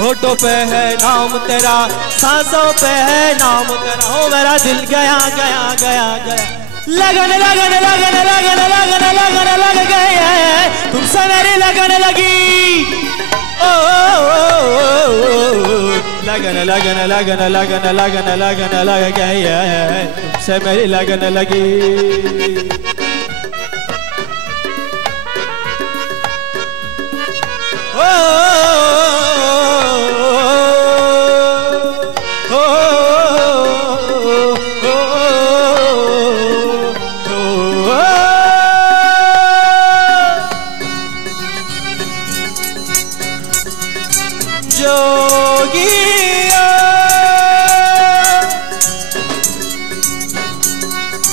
होठों पे है नाम तेरा, सांसों पे है नाम तेरा। हो मेरा दिल गया गया गया गया, लगन लगन लगन लगन लगन लगन लग गए, तुमसे मेरी लगन लगी। ओ लगन लगन लगन लगन लगन लगन लग गए, तुमसे मेरी लगन लगी।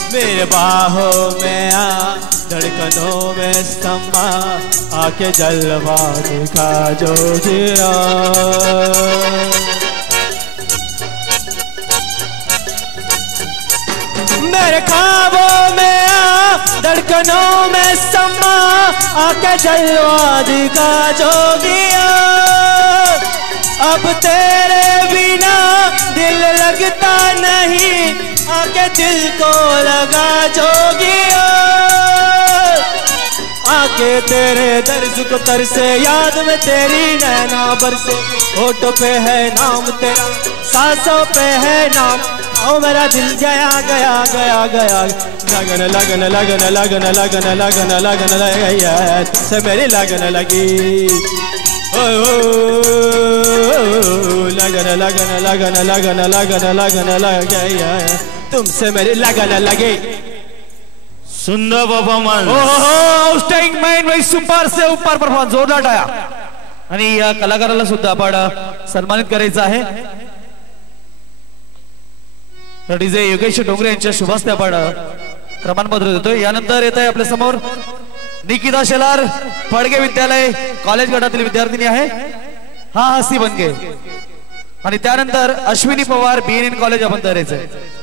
मेरे बाहों में आ, धड़कनों में समा, आके जलवा दिखा जोगिया। मेरे ख्वाबों में आ, धड़कनों में समा, आके जलवा दिखा जोगिया। अब तेरे बिना दिल लगता नहीं, आके दिल को लगा जोगिया। आके तेरे दर्द को तरसे, याद में तेरी नैना बरसे। होठों पे है नाम तेरा, सांसों पे है नाम, ओ मेरा दिल गया गया गया गया। लगन लगन लगन लगन लगन लगन लगन लग गया, तुझसे मेरी लगन लगी। लगन लगन लगन लगन लगन लगन लग गया, तुमसे मेरी लगन लगी। सुंदर परफॉर्मन्स, आउटस्टँडिंग माइंड सुपर से ऊपर परफॉर्मन्स जोरदार टाळ्या। आणि या कलाकाराला सुद्धा आपण सन्मानित करायचं आहे। डीजे योगेश डोंगरे यांच्या शुभास्ते आपण प्रमाणपत्र देतोय। यानंतर येत आहे आपल्या समोर निकिता शेलार, फडके विद्यालय कॉलेज गटातील विद्यार्थिनी आहे, हा हसी बनगे। आणि त्यानंतर अश्विनी पवार, BNN कॉलेज आपण तयारीचं।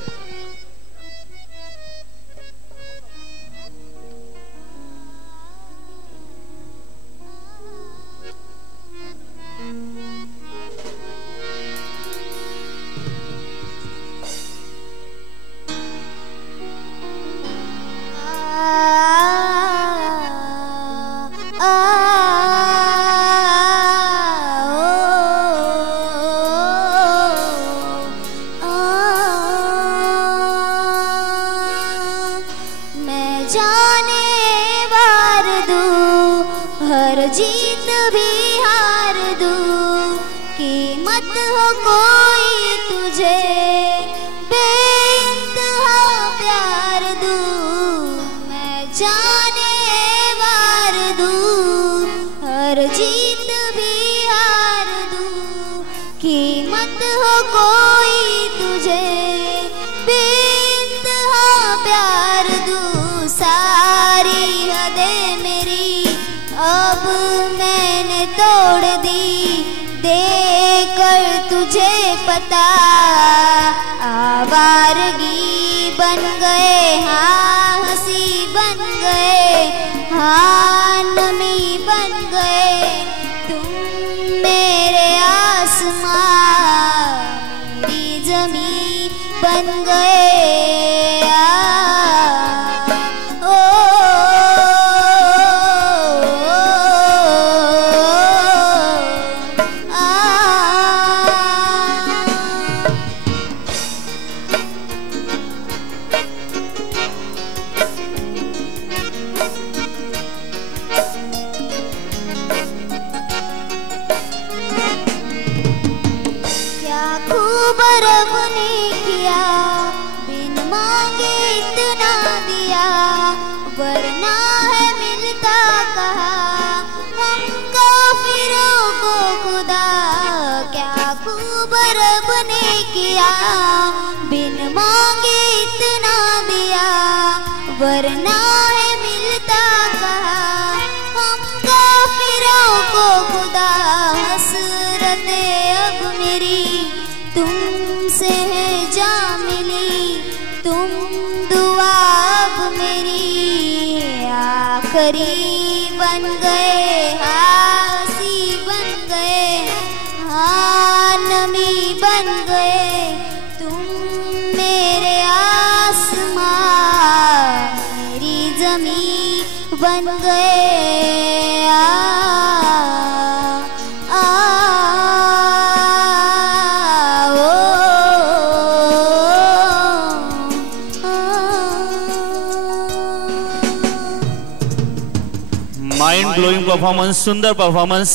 जीत भी हार दूं, कीमत हो कोई तुझे बेइंतहा प्यार दूं। मैं जाने वार दूं, हर जीत भी हार दूं, कीमत हो कोई तुझे बेइंतहा प्यार दूं। सारी हदें मेरी अब मैंने तोड़ दी, देकर तुझे पता आवारगी बन गए, हाँ हंसी बन गए, हाँ नमी बन गए। तुम मेरे आसमां, मेरी ज़मीं बन गए। रब ने किया बिन मांगे इतना दिया, वरना है मिलता कहा हम काफिरों को खुदा। क्या खूब रब ने किया बिन मांगे इतना दिया, वरना है मिलता कहा हम काफिरों को खुदा। हसरते अब मेरी तुमसे है जा मिली, तुम दुआ अब मेरी आखिरी बन गए, हासी बन गए, हाँ ग्लोइंग परफॉर्मन्स, सुंदर परफॉर्मन्स.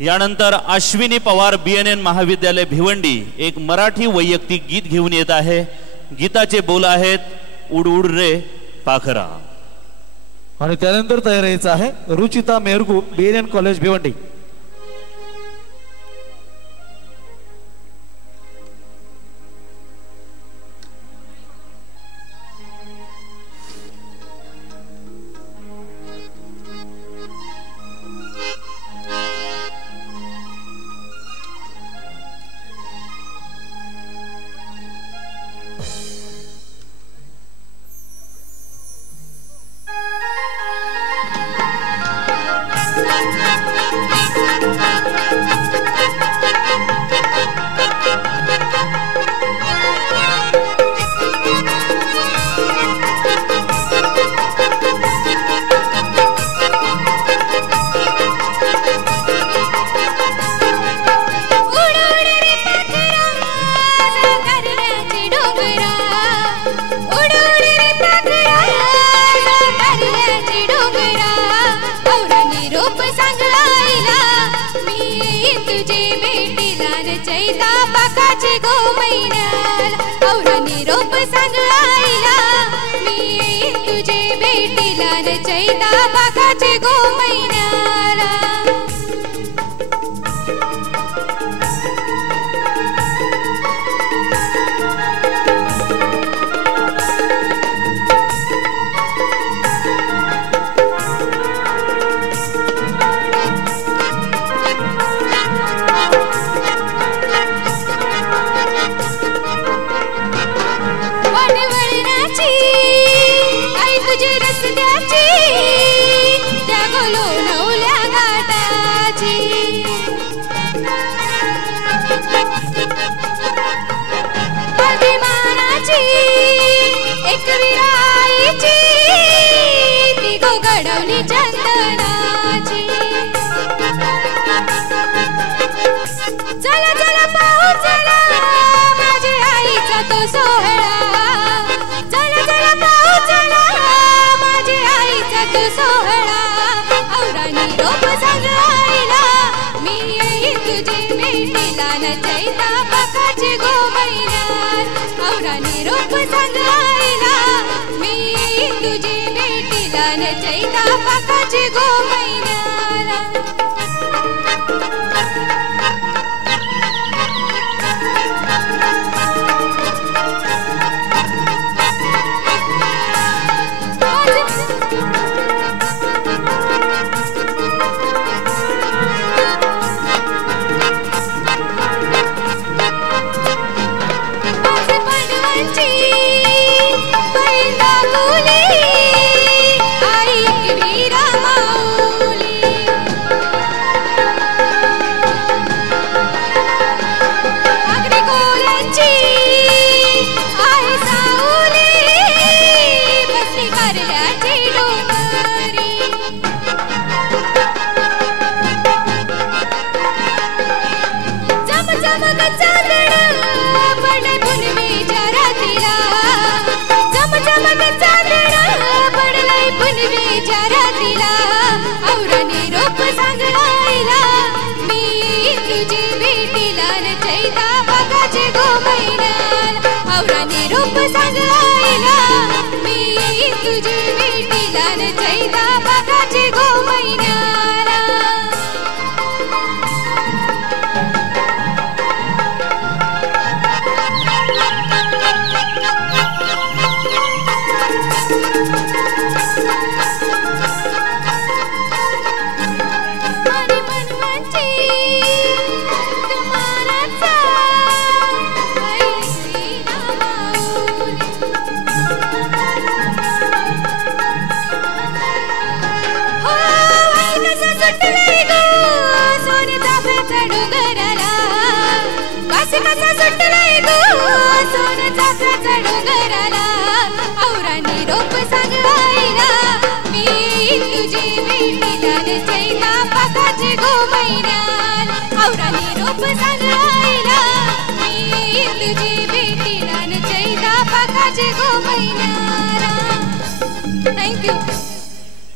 यानंतर अश्विनी पवार BNN महाविद्यालय भिवंडी एक मराठी वैयक्तिक गीत घेऊन येत आहे. गीताचे बोल आहेत उड उड रे पाखरा. आणि त्यानंतर तयार यायचं आहे रुचिता मेहरगू BNN कॉलेज भिवंडी.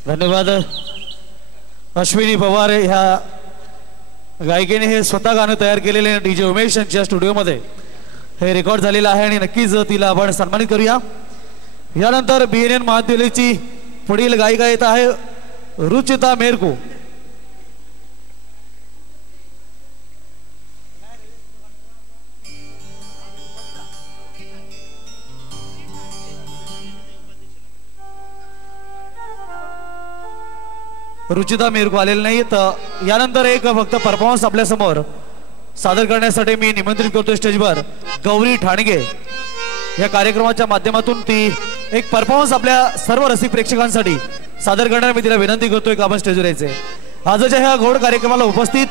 धन्यवाद. अश्विनी पवार ह्या गायिकेने हे स्वतः गाणं तयार केलेले DJ उमेश यांच्या स्टुडिओमध्ये हे रेकॉर्ड झालेलं आहे आणि नक्कीच तिला आपण सन्मानित करूया। यानंतर BNN महाविद्यालयाची पुढील गायिका येत आहे रुचिता मेरको। रुचिता मेरको आलेले नाही तर यानंतर एक फक्त परफॉर्मन्स आपल्या समोर सादर करण्यासाठी मी निमंत्रित करतो स्टेजवर गौरी ठाणगे। या कार्यक्रमाच्या माध्यमातून ती एक परफॉर्मन्स आपल्या सर्व रसिक प्रेक्षकांसाठी सादर करण्याची मी तिला विनंती करतोय की आपण स्टेजवर यायचे। आजच्या ह्या गोड कार्यक्रमाला उपस्थित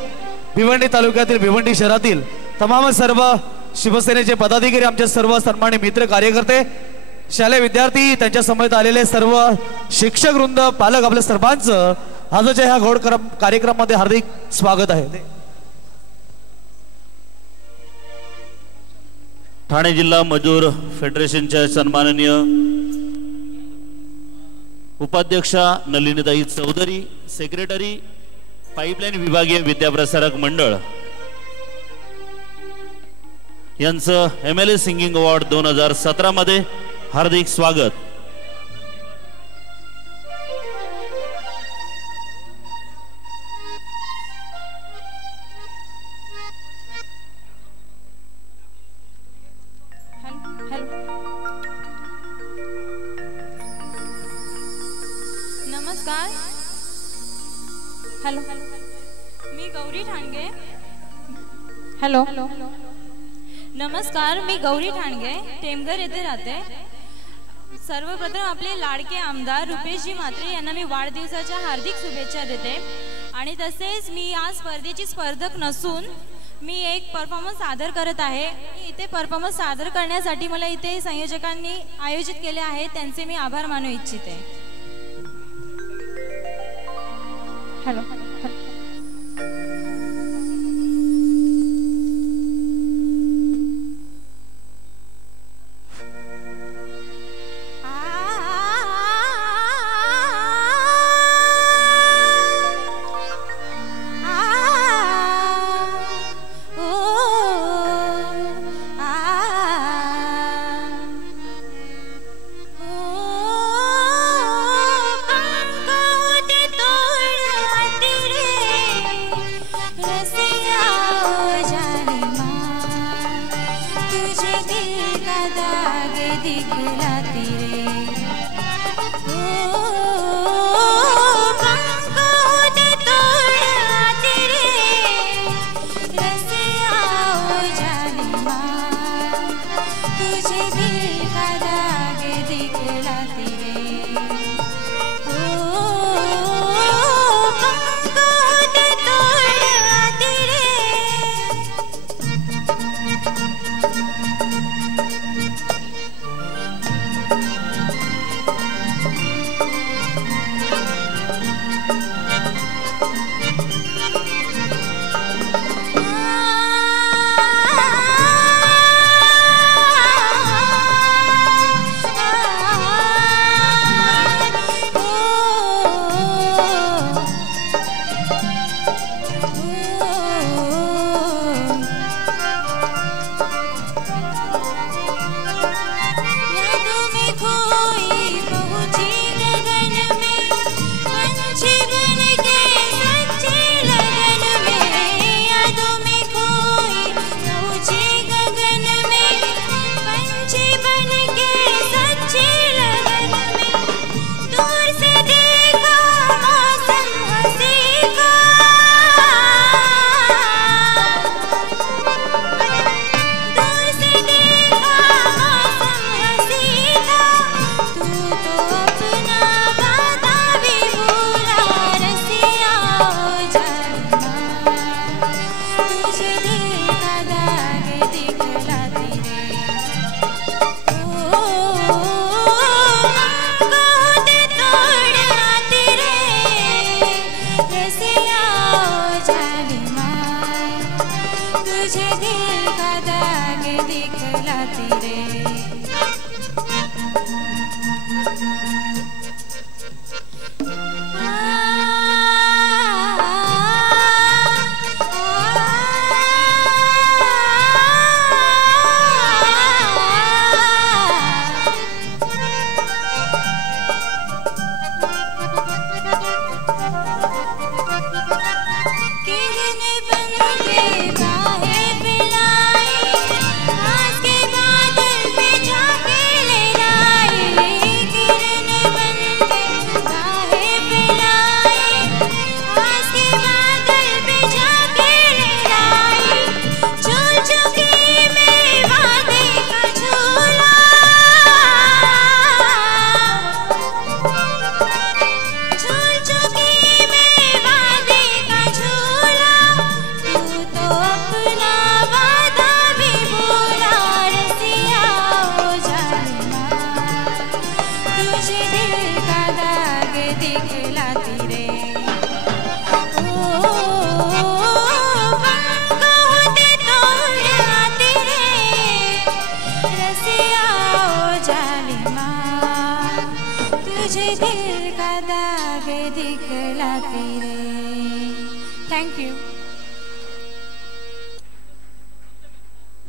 भिवंडी तालुक्यातील भिवंडी शहरातील तमाम सर्व शिवसेनेचे पदाधिकारी, आमचे सर्व सन्मानित मित्र, कार्यकर्ते, शालेय विद्यार्थी, त्यांच्या समवेत आलेले सर्व शिक्षक वृंद, पालक, आपल्या सर्वांचं आजच्या ह्या गोड कार्यक्रमामध्ये हार्दिक स्वागत आहे। ठाणे जिल्हा मजूर फेडरेशनच्या सन्माननीय उपाध्यक्षा नलिनीताई चौधरी, सेक्रेटरी पाईपलाईन विभागीय विद्याप्रसारक मंडळ यांचं MLA सिंगिंग अवॉर्ड 2017 मध्ये हार्दिक स्वागत। नमस्कार, हॅलो, मी गौरी ठाणगे। हॅलो, नमस्कार, मी गौरी ठाणगे, टेमघर येथे राहते। सर्वप्रथम आपले लाडके आमदार रुपेशजी म्हात्रे यांना मी वाढदिवसाच्या हार्दिक शुभेच्छा देते। आणि तसेच मी आज स्पर्धेची स्पर्धक नसून मी एक परफॉर्मन्स सादर करत आहे। इथे परफॉर्मन्स सादर करण्यासाठी मला इथे संयोजकांनी आयोजित केले आहे, त्यांचे मी आभार मानू इच्छिते। हॅलो,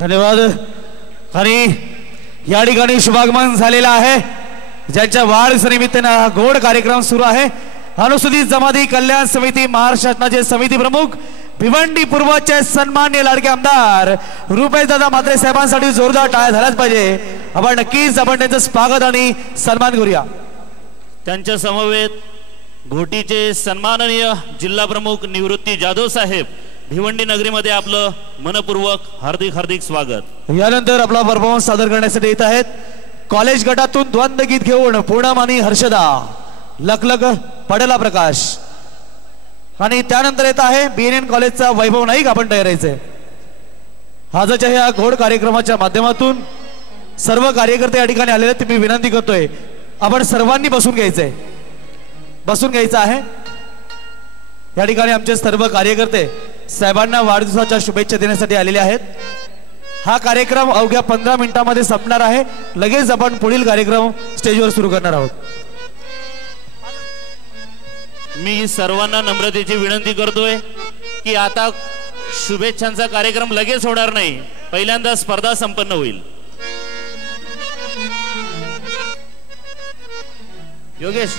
धन्यवाद. आणि या ठिकाणी शुभागमन झालेला आहे. ज्यांच्या वाढदिवसानिमित्तानं हा गोड कार्यक्रम सुरू आहे. अनुसूचित जमाती कल्याण समिती महाराष्ट्र शासनाचे समिती प्रमुख भिवंडी पूर्वचे सन्माननीय लाडके आमदार रुपेश दादा म्हात्रे साहेबांसाठी जोरदार टाळ्या झाल्याच पाहिजे. आपण नक्कीच त्यांचं स्वागत आणि सन्मान करूया. त्यांच्या समवेत घोटीचे सन्माननीय जिल्हा प्रमुख निवृत्ती जाधव साहेब भिवंडी नगरीमध्ये आपलं मनपूर्वक हार्दिक हार्दिक स्वागत. यानंतर आपला परफॉर्मन्स सादर करण्यासाठी येत आहेत कॉलेज गटातून द्वंद्व गीत घेऊन पूनम आणि हर्षदा लखलख पडला प्रकाश. आणि त्यानंतर येत आहे BNN कॉलेजचा वैभव नाईक. आपण तयारायचे आजच्या या घोड कार्यक्रमाच्या माध्यमातून सर्व कार्यकर्ते या ठिकाणी आलेले आहेत. मी विनंती करतोय आपण सर्वांनी बसून घ्यायचं आहे. या ठिकाणी आमचे सर्व कार्यकर्ते साहेबांना वाढदिवसाच्या शुभेच्छा देण्यासाठी आलेले आहेत. हा कार्यक्रम अवघ्या 15 मिनिटांमध्ये संपणार आहे. लगेच आपण पुढील कार्यक्रम स्टेजवर सुरू करणार आहोत. मी सर्वांना नम्रतेची विनंती करतोय की आता शुभेच्छांचा कार्यक्रम लगेच होणार नाही. पहिल्यांदा स्पर्धा संपन्न होईल. योगेश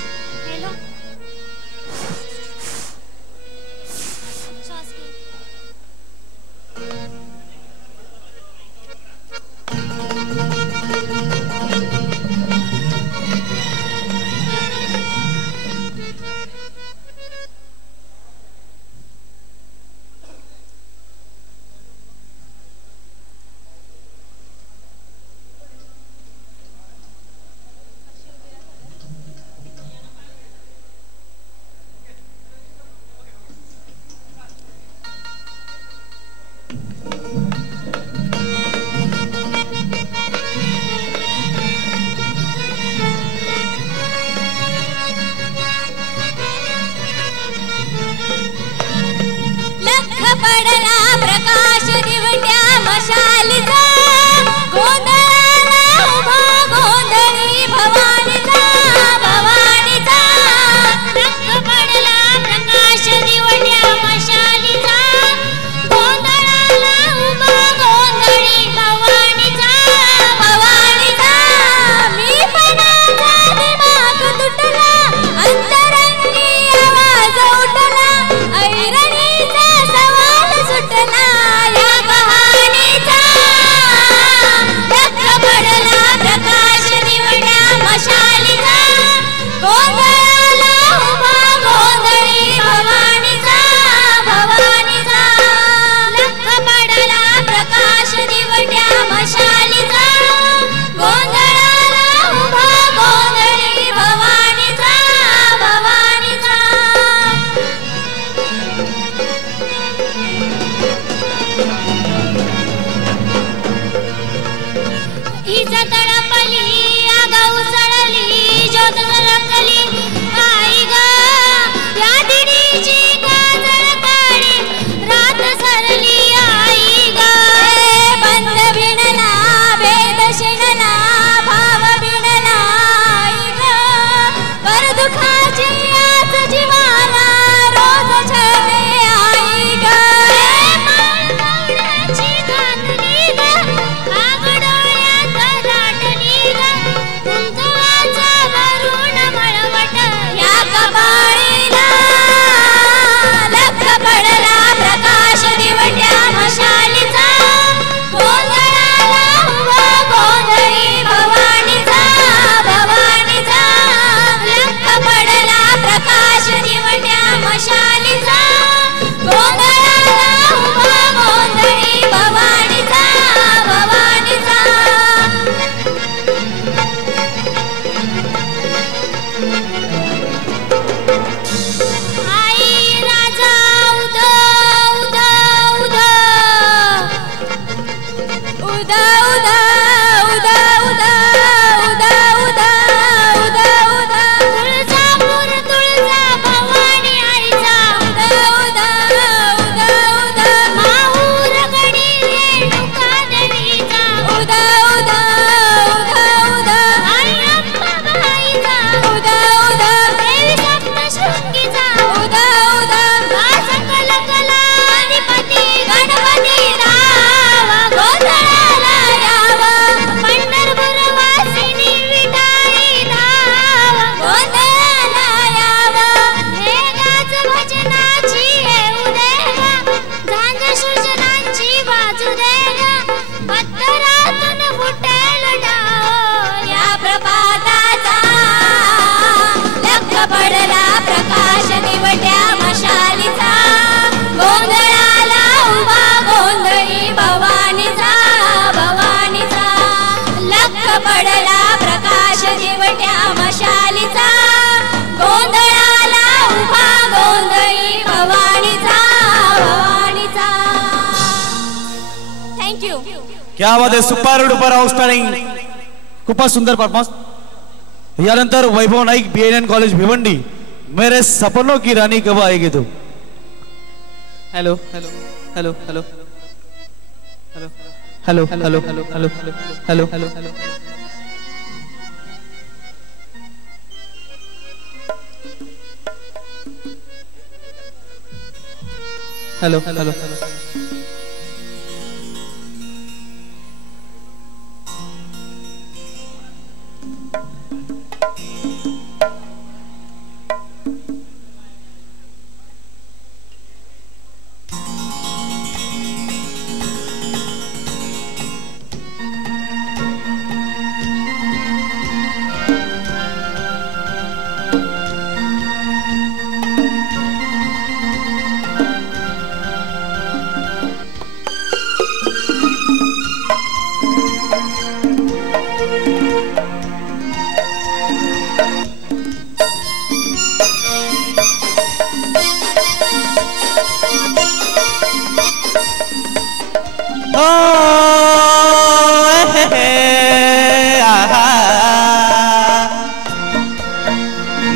दिवट्या मशालीचा गोंधळाला उभा गोंधळी भवानीचा भवानीचा लख पडला प्रकाश दिवट्या मशालीचा गोंधळाला उभा गोंधळी भवानीचा भवानीचा. थँक्यू. क्या बात है, सुपर डुपर आउटस्टँडिंग, खूपच सुंदर परफॉर्मन्स. यानंतर वैभव नाईक BNN कॉलेज भिवंडी, मेरे सपनों की रानी कब आएगी तू. Hello hello hello hello hello hello hello hello hello hello hello hello hello hello.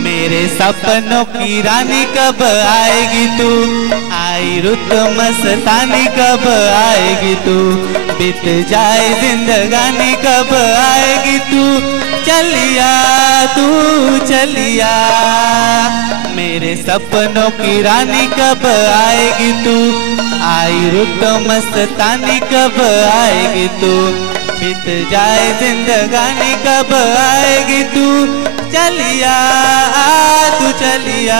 मेरे सपनों की रानी कब आएगी तू, आई रुत मस्तानी कब आएगी तू, बीत जाए जिंदगानी कब आएगी तू, चलिया तू चलिया. मेरे सपनों की रानी कब आएगी तू, आई रुत मस्तानी कब आएगी तू, बीत जाए जिंदगानी कब आएगी तू, चलिया तू चलिया.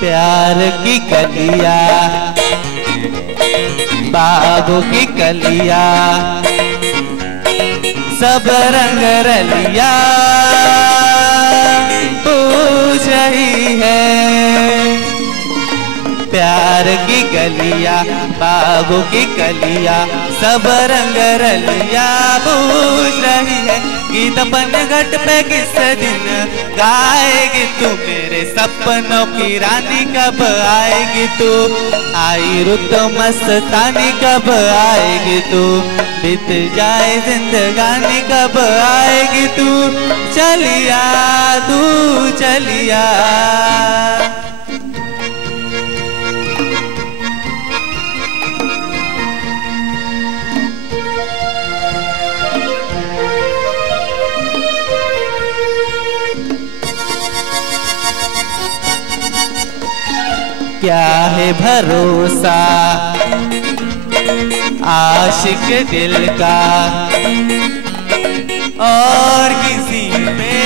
प्यार की कलिया बागों की कलिया सब रंग रलिया पूछ रही है. प्यार की गलिया बागों की कलिया सब रंग रलिया पूछ रही है. गीत बन घट पे किस दिन गाएगी तू, मेरे सपनों की रानी कब आएगी तू, आई रुत मस्तानी कब आएगी तू, बीत जाए जिंदगानी कब आएगी तू, चलिया तू चलिया. क्या है भरोसा आशिक दिल का और किसी पे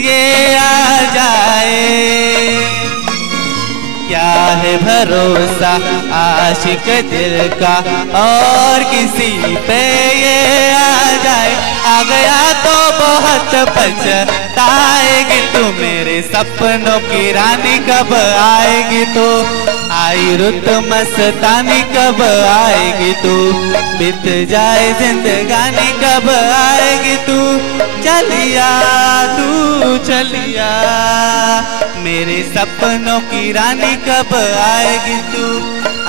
ये आ जाए. क्या है भरोसा आशिक दिल का और किसी पे ये आ जाए. आ गया तो बहुत पछताएगी तू, मेरे सपनों की रानी कब आएगी तू, आई रुत मस्तानी कब आएगी तू, बीत जाए जिंदगानी कब आएगी तू, चलिया तू चलिया. मेरे सपनों की रानी कब आएगी तू,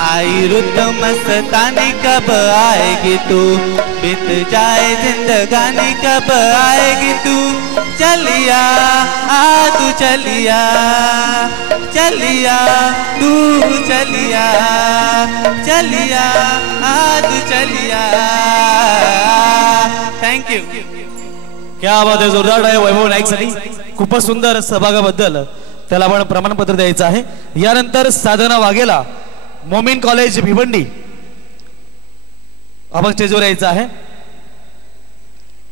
आई रुत मस्तानी कब आएगी तू, बीत जाए जिंदगानी कब आएगी तू, चलिया तू चलिया चलिया तू चलिया चलिया तू चलिया. थँक्यू. क्या बात आहे, जोरदार आहे वैभव नाईक साठी. खूपच सुंदर सहभागाबद्दल त्याला आपण प्रमाणपत्र द्यायचं आहे. यानंतर साधना वाघेला मोमीन कॉलेज भिवंडी आपण स्टेजवर यायचं आहे.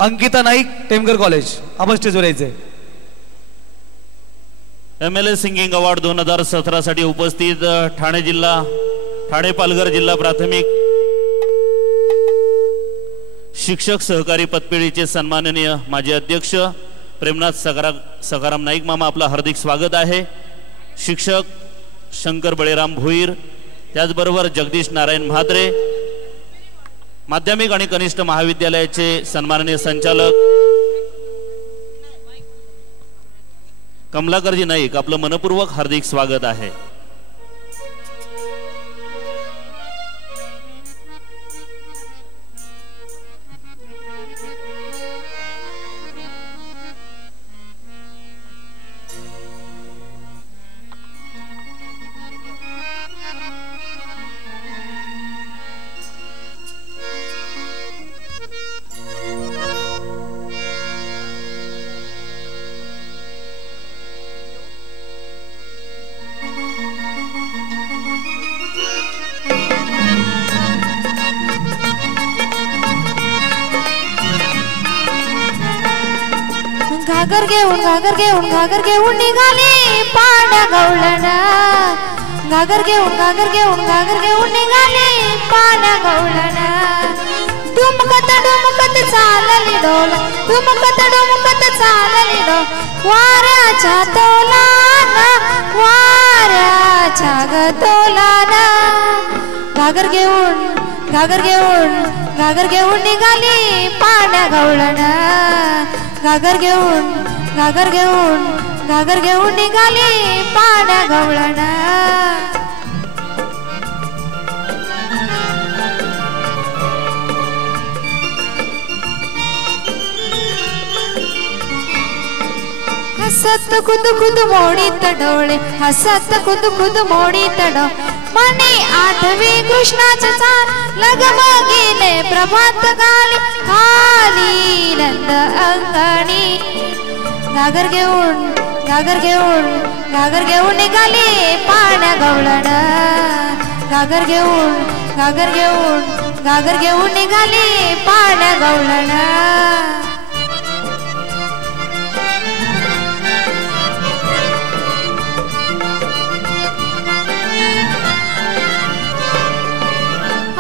अंकिता नाईक टेमकर कॉलेज आपण स्टेजवर यायचंय. MLA सिंगिंग अवॉर्ड 2017 साठी उपस्थित ठाणे पालघर जिल्हा प्राथमिक शिक्षक सहकारी पतपेढीचे सन्माननीय माजी अध्यक्ष प्रेमनाथ सखाराम नाईक मामा, आपला हार्दिक स्वागत आहे। शिक्षक शंकर बळीराम भोईर, त्याचबरोबर जगदीश नारायण म्हात्रे, माध्यमिक आणि कनिष्ठ महाविद्यालयाचे सन्माननीय संचालक कमलाकरजी नाईक, आपलं मनपूर्वक हार्दिक स्वागत आहे। घागर घेऊन निघाली पाण्या गवळण, घागर घेऊन निघाली पाण्या गवळण। डुमकत चालली डोल, डुमकत चालली डोल, वाऱ्याच्या तोलान, वाऱ्याच्या ग तोलान। घागर घेऊन निघाली पाण्या गवळण, घागर घेऊन निघाली पाण्या गवळण। हसत खुद मोडीत डोळे, हसत खुद मोडीत डोळे, मने आठवी कृष्णाचे चाल, लगमगीने प्रभात गाली, खाली नंद अंगणी। घागर घेऊन निघाली पाण्या गवळण, घागर घेऊन निघाली पाण्या गवळण।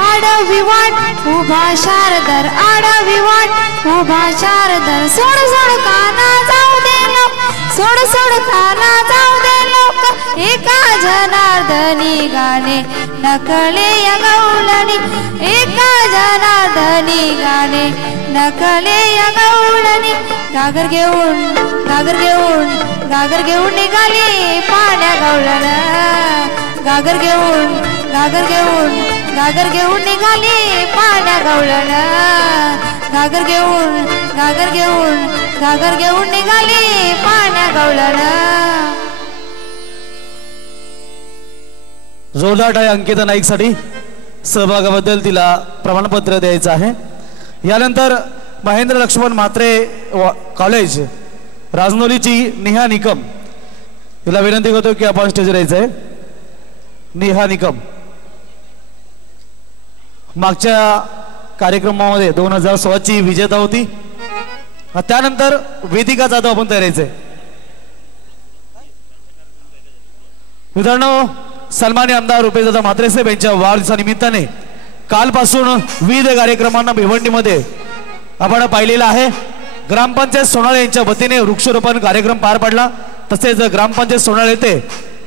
आडवी वाट उभा शारदर, आडवी वाट उभा शारदर, सोड काना जाऊ दे लोक, सोड काना जाऊ दे लोक, एका जनार्दनी गाणे नकळे या गवळणी, एका जनार्दनी गाणे नकळे या गवळणी। घागर घेऊन निघाली पाण्या गवळण, घागर घेऊन निघाली पाण्या गवळण, घागर घेऊन निघाली पाण्या गवळण। जोरदार टाळ्या अंकिता नाईक साठी, सहभागाबद्दल तिला प्रमाणपत्र द्यायचं आहे। यानंतर महेंद्र लक्ष्मण म्हात्रे कॉलेज राजनोलीची नेहा निकम, तिला विनंती करतो की आपण स्टेजवर यायचं आहे। नेहा निकम मागच्या कार्यक्रमामध्ये 2016 ची विजेता होती। त्यानंतर वेदिका जाधव आपण तयारायचंय। मित्रांनो, सन्माननीय आमदार रुपेशदादा म्हात्रे साहेब यांच्या वाढदिवसानिमित्ताने कालपासून विविध कार्यक्रमांना भिवंडीमध्ये आपण पाहिलेला आहे। ग्रामपंचायत सोनाळे यांच्या वतीने वृक्षारोपण कार्यक्रम पार पडला, तसेच ग्रामपंचायत सोनाळे येथे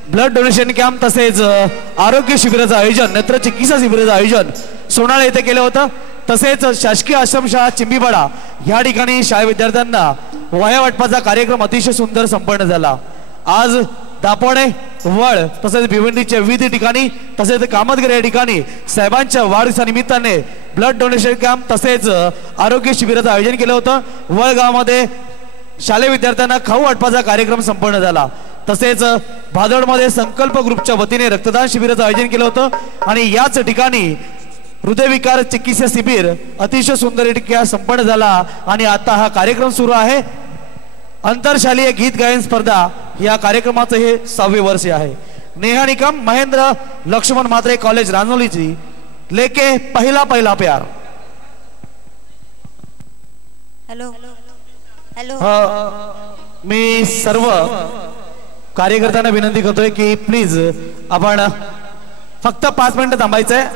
ब्लड डोनेशन कॅम्प, तसेच आरोग्य शिबिराचं आयोजन, नेत्र चिकित्सा शिबिराचं आयोजन सोनाळे येथे केलं होतं। तसेच शासकीय आश्रमशाळा चिंबीपाडा या ठिकाणी शाळा विद्यार्थ्यांना वह्या वाटपाचा कार्यक्रम अतिशय सुंदर संपन्न झाला। आज दापोडे, वळ तसेच भिवंडीच्या विविध ठिकाणी, तसेच कामतगर या ठिकाणी साहेबांच्या वाढदिवसानिमित्ताने ब्लड डोनेशन कॅम्प तसेच आरोग्य शिबिराचं आयोजन केलं होतं। वळ गावामध्ये शालेय विद्यार्थ्यांना खाऊ वाटपाचा कार्यक्रम संपन्न झाला। तसेच भादडमध्ये संकल्प ग्रुपच्या वतीने रक्तदान शिबिराचं आयोजन केलं होतं आणि याच ठिकाणी हृदयविकार चिकित्सा शिबिर अतिशय सुंदररित्या संपन्न झाला आणि आता हा कार्यक्रम सुरू आहे। अंतरशालेय गीत गायन स्पर्धा या कार्यक्रमाचं हे 6वे वर्ष आहे। नेहा निकम महेंद्र लक्ष्मण म्हात्रे कॉलेज रानोलीची लेके पहिला प्यार। हॅलो मी सर्व कार्यकर्त्यांना विनंती करतोय की प्लीज आपण फक्त 5 मिनिटं थांबायचंय,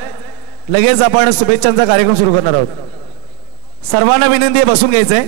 लगेच आपण शुभेच्छांचा कार्यक्रम सुरू करणार आहोत। सर्वांना विनंती आहे बसून घ्यायचंय।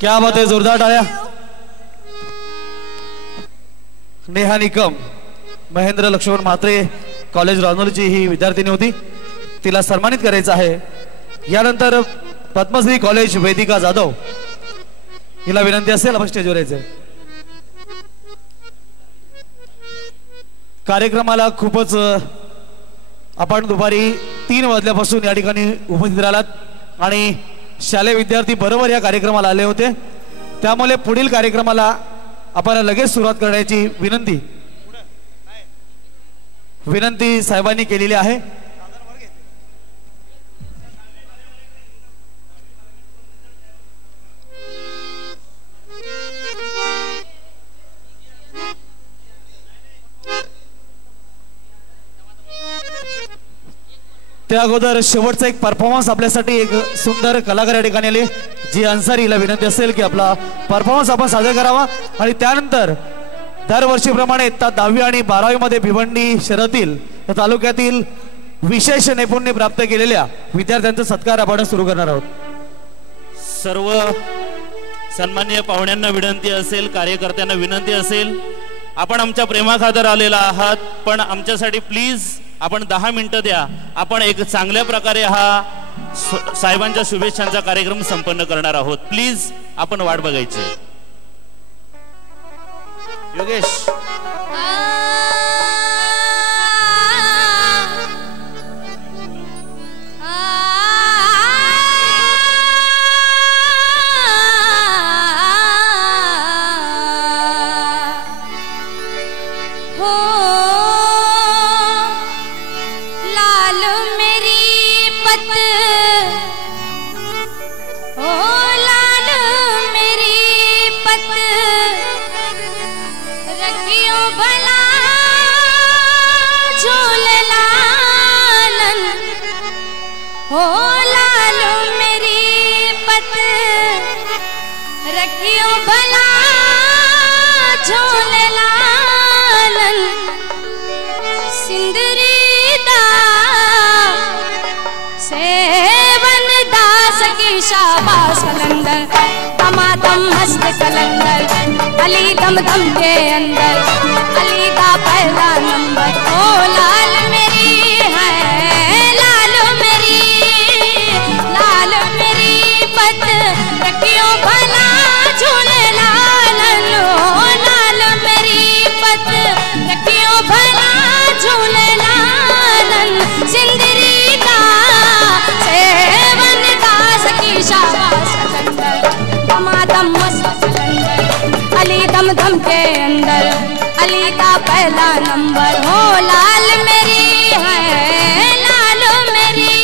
क्या बात है, जोरदार टाळ्या। नेहा निकम, महेंद्र लक्ष्मण म्हात्रे कॉलेज रानोलीची ही विद्यार्थिनी होती, तिला सन्मानित करायचं आहे। यानंतर पद्मश्री कॉलेज वेदिका जाधव, हिला विनंती असेल आपण स्टेजवर यायचं। कार्यक्रमाला खूपच आपण दुपारी 3 वाजल्यापासून या ठिकाणी उपस्थित राहिलात आणि शालेय विद्यार्थी बरोबर या कार्यक्रमाला आले होते, त्यामुळे पुढील कार्यक्रमाला आपण लगेच सुरुवात करण्याची विनंती साहेबांनी केलेली आहे। त्या अगोदर शेवटचा एक परफॉर्मन्स आपल्यासाठी एक सुंदर कलाकार या ठिकाणी आले, जी अन्सारीला विनंती असेल की आपला परफॉर्मन्स आपण सादर करावा आणि त्यानंतर दरवर्षीप्रमाणे इयत्ता 10वी आणि 12वी मध्ये भिवंडी शहरातील तालुक्यातील विशेष नैपुण्य प्राप्त केलेल्या विद्यार्थ्यांचा सत्कार आपण सुरू करणार आहोत। सर्व सन्माननीय पाहुण्यांना विनंती असेल, कार्यकर्त्यांना विनंती असेल, आपण आमच्या प्रेमाखातर आलेला आहात, पण आमच्यासाठी प्लीज आपण 10 मिनिटं द्या। आपण एक चांगल्या प्रकारे हा साहेबांच्या शुभेच्छांचा कार्यक्रम संपन्न करणार आहोत, प्लीज आपण वाट बघायची। योगेश हो लालो मेरी पत रखियो भला झूले लालन सिंदरी दा सेवन दास की शाबाश कलंदर दमादम मस्त कलंदर अली दम दम के अंदर अली का पहला नंबर ओ लाल मेरी है लाल मेरी पत रखियो भला झूले लालन ओ लाल मेरी पत रखियो भला झूले लालन सिंदरी का सेवन दास की शाबाश कलंदर दमादम मस्त कलंदर अली दम दम के अंदर अली का पहला नंबर हो लाल मेरी है लाल मेरी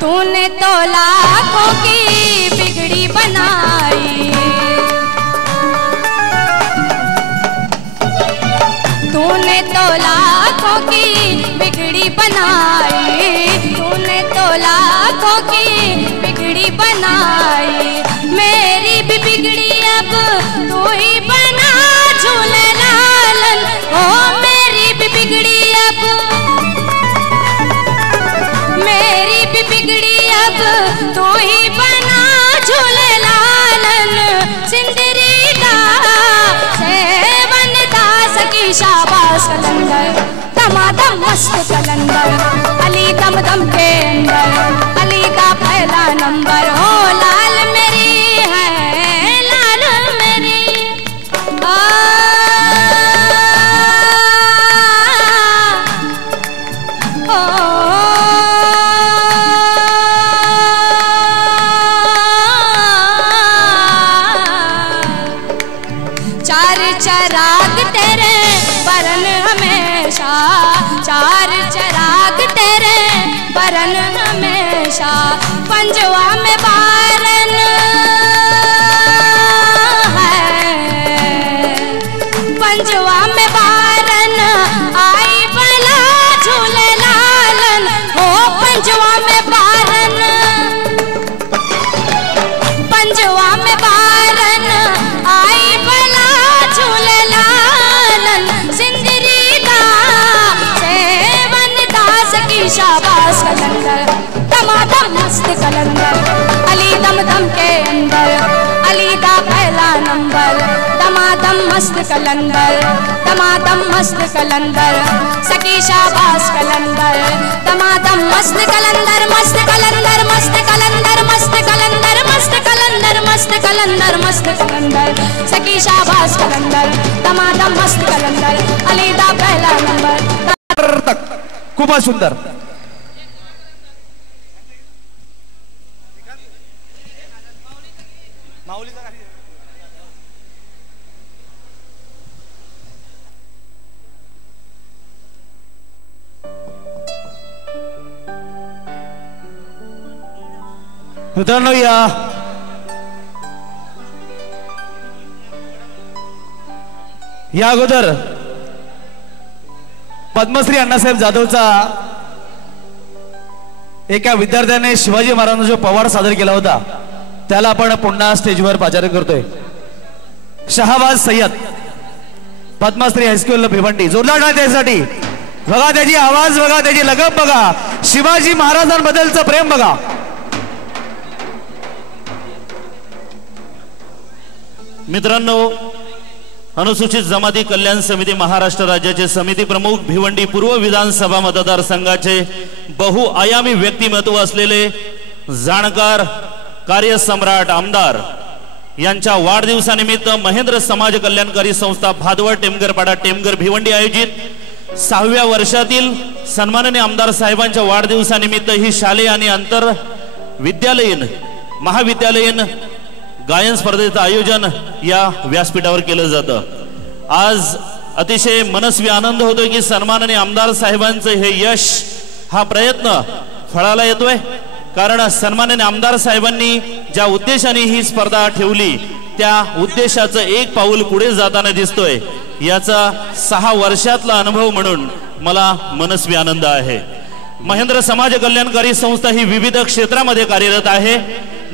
तूने तो लाखों की बिगड़ी बनाई तूने तो लाखों की बिगड़ी बनाई तूने तो लाखों की बिगड़ी बनाई मेरी भी बिगड़ी अब तू ही बना झूले लालन ओ मेरी भी बिगड़ी अब मेरी भी बिगड़ी अब तू ही बना झूले लालन सिंदरी का सेवन दास की शाबाश कलंदर दमादम मस्त कलंदर अली दम दम के अंदर अली का पहला नंबर हो लाल मेरी है लाल मेरी चार चराग तेरे बरन हमेशा चार चराग तेरे बरन हमेशा पंजवा में बारन है पंजवा में बारन आई भला झूले लालन हो पंजवा में बारन पंजवा में बारन आई भला झूले लालन सिंदरी का सेवन दास की शाबाश कलंदर दमादम मस्त कलंदर अली दम दम के अंदर अली का पहला नंबर दमादम मस्त कलंदर दमादम मस्त कलंदर सकी शाबाश कलंदर दमादम मस्त कलंदर मस्त कलंदर मस्त कलंदर मस्त कलंदर मस्त कलंदर मस्त कलंदर मस्त कलंदर सकी शाबाश कलंदर दमादम मस्त कलंदर अली दा पहला नंबर खूप सुंदर मित्रांनो या अगोदर पद्मश्री अण्णासाहेब जाधवचा एका विद्यार्थ्याने शिवाजी महाराजांचा जो पवाड सादर केला होता त्याला आपण पुन्हा स्टेजवर पाचारण करतोय शहाबाज सय्यद पद्मश्री हायस्कूल भिवंडी जोरदार टाळ्या त्यासाठी बघा त्याची आवाज बघा त्याची लगब बघा शिवाजी महाराजांबद्दलचं प्रेम बघा मित्रांनो अनुसूचित जमाती कल्याण समिती महाराष्ट्र राज्याचे समिती प्रमुख भिवंडी पूर्व विधानसभा मतदारसंघाचे बहुआयामी व्यक्तिमत्व असलेले जाणकार कार्यसम्राट आमदार यांच्या वाढदिवसानिमित्त महेंद्र समाज कल्याणकारी संस्था भादवड टेमगरपाडा टेमगर भिवंडी आयोजित 6व्या वर्षातील सन्माननीय आमदार साहेबांच्या वाढदिवसानिमित्त ही शालेय आणि आंतर विद्यालयीन महाविद्यालयीन गायन स्पर्धेचं आयोजन या व्यासपीठावर केलं जातं। आज अतिशय मनस्वी आनंद होतोय की सन्माननीय आमदार साहेबांचं हे यश, हा प्रयत्न फळाला येतोय. कारण सन्माननीय आमदार साहेबांनी ज्या उद्देशाने ही स्पर्धा ठेवली त्या उद्देशाचं एक पाऊल पुढे जाताना दिसतोय. याचा 6 वर्षातला अनुभव म्हणून मला मनस्वी आनंद आहे. महेंद्र समाज कल्याणकारी संस्था ही विविध क्षेत्रामध्ये कार्यरत आहे,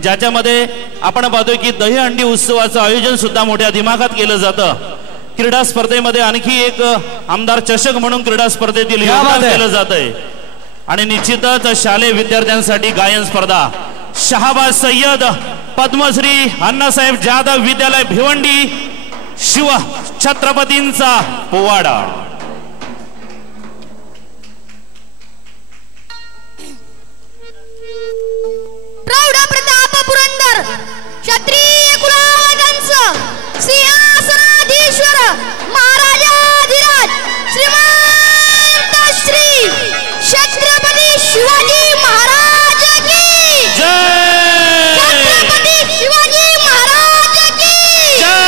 ज्याच्यामध्ये आपण पाहतोय की दहीहंडी उत्सवाचं आयोजन सुद्धा मोठ्या दिमागात केलं जातं. क्रीडा स्पर्धेमध्ये आणखी एक आमदार चषक म्हणून क्रीडा स्पर्धेतील योगदान केलं जातंय. आणि निश्चितच शालेय विद्यार्थ्यांसाठी गायन स्पर्धा. शहाबाज सय्यद पद्मश्री अण्णासाहेब जाधव विद्यालय भिवंडी, शिव छत्रपतींचा पोवाडा. प्रौढ प्रताप पुरंदर क्षत्रिय कुलावंश सिंहासनाधीश्वर महाराजाधिराज श्रीमंत श्री छत्रपती शिवाजी महाराज की जय. छत्रपती शिवाजी महाराज की जय.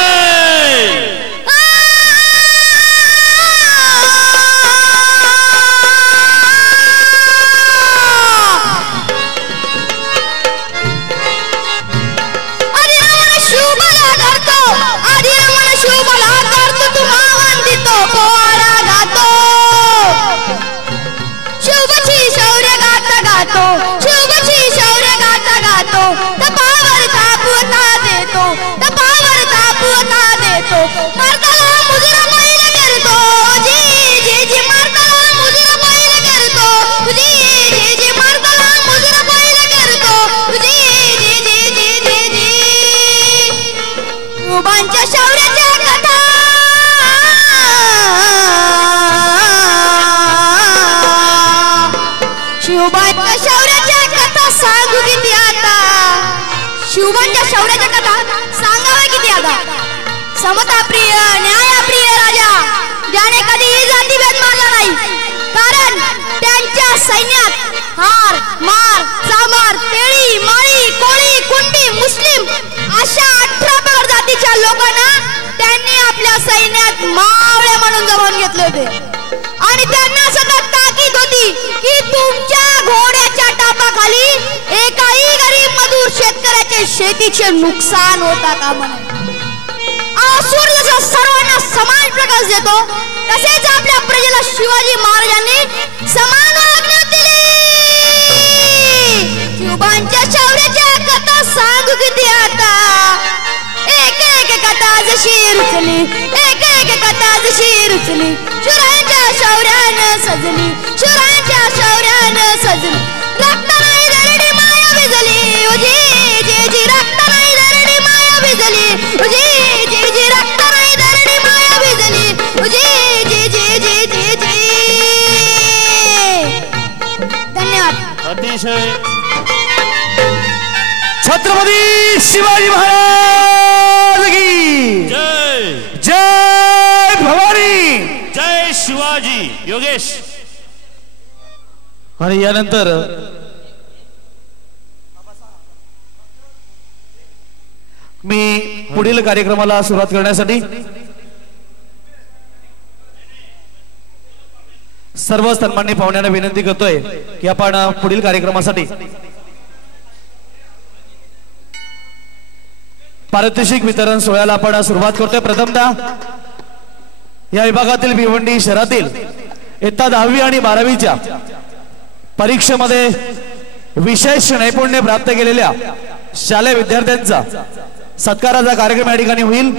शिवबांच्या शौर्याच्या कथा सांगाव्या किती आता. समताप्रिय न्यायप्रिय राजा ज्याने कधीही जातीभेद मानला नाही, कारण त्यांच्या सैन्यात हार मार चामार तेळी माळी कोळी कुंडी मुस्लिम अशा 18 प्रकार जातीच्या लोकांना त्यांनी आपल्या सैन्यात मावळे म्हणून जमवून घेतले होते. आणि त्यांना सतत ताकीद होती की तुमच्या घोड्याच्या टापाखाली एकाही गरीब मजूर शेतकऱ्याचे शेतीचे नुकसान होता कामा नये. सूर्य जसा सर्वांना समान प्रकाश देतो तसेच आपल्या प्रजेला शिवाजी महाराजांनी समान आज्ञा दिली. शिवबांच्या शौर्याच्या कथा सांगू किती आता. एक एक कथा जशी रुचली, एक एक कथा जशी रुचली, शुरांच्या शौर्यानं सजली, शुरांच्या शौर्यानं सजली. रक्त नाही दरडी माया भिजली, उजी जी जी रक्त नाही दरडी माया भिजली, उजी जी जी रक्त नाही दरडी माया भिजली, उजी जी जी जी जी जी. धन्यवाद. अतिशय छत्रपती शिवाजी महाराज की जय. जय भवानी. जय शिवाजी. योगेश. आणि यानंतर मी पुढील कार्यक्रमाला सुरुवात करण्यासाठी सर्व सन्माननीय पाहुण्यांना विनंती करतोय की आपण पुढील कार्यक्रमासाठी पारितोषिक वितरण सोहळ्याला आपण सुरुवात करतोय. प्रथमतः या विभागातील भिवंडी शहरातील इयत्ता 10वी आणि 12वीच्या परीक्षेमध्ये विशेष नैपुण्य प्राप्त केलेल्या शालेय विद्यार्थ्यांचा सत्काराचा कार्यक्रम या ठिकाणी होईल.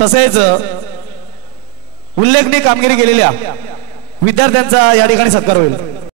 तसेच उल्लेखनीय कामगिरी केलेल्या विद्यार्थ्यांचा या ठिकाणी सत्कार होईल.